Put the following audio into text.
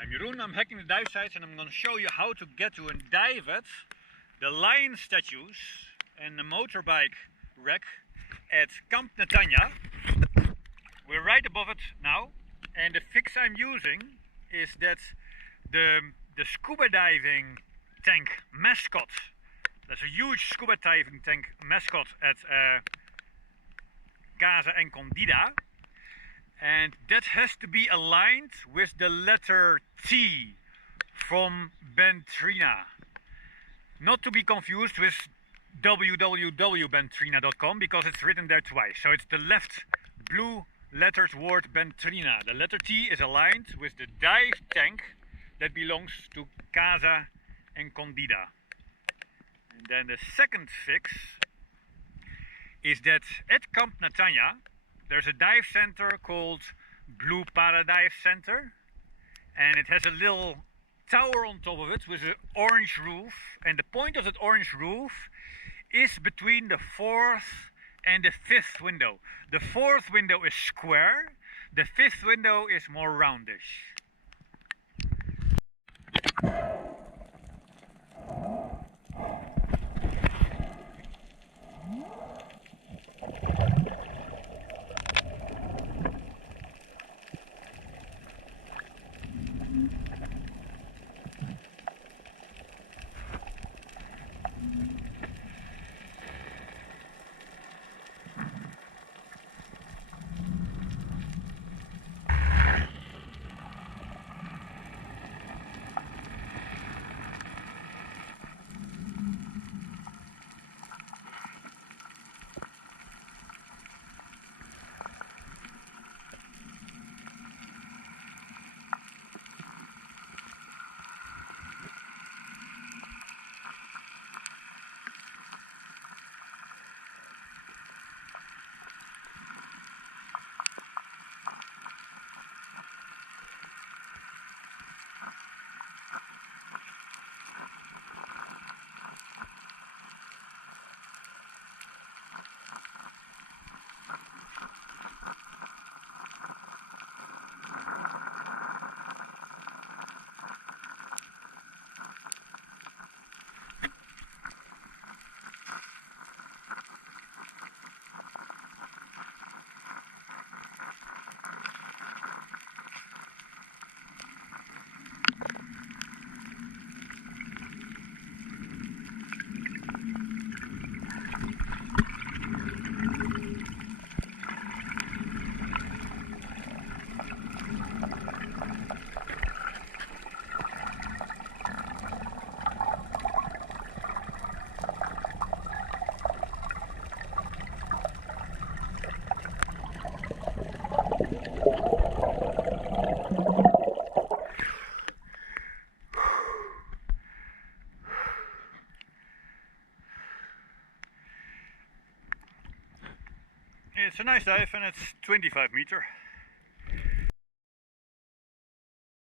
I'm Jeroen, I'm hacking the dive sites and I'm going to show you how to get to and dive at the lion statues and the motorbike wreck at Camp Netanya. We're right above it now, and the fix I'm using is that the scuba diving tank mascot, there's a huge scuba diving tank mascot at Casa and Condida, and that has to be aligned with the letter T from Bentrina. Not to be confused with www.bentrina.com, because it's written there twice. So it's the left blue letters word Bentrina. The letter T is aligned with the dive tank that belongs to Casa and Condida. And then the second fix is that at Camp Netanya there's a dive center called Blue Paradise Center, and it has a little tower on top of it with an orange roof, and the point of that orange roof is between the fourth and the fifth window. The fourth window is square, the fifth window is more roundish. It's a nice dive and it's 25 meters.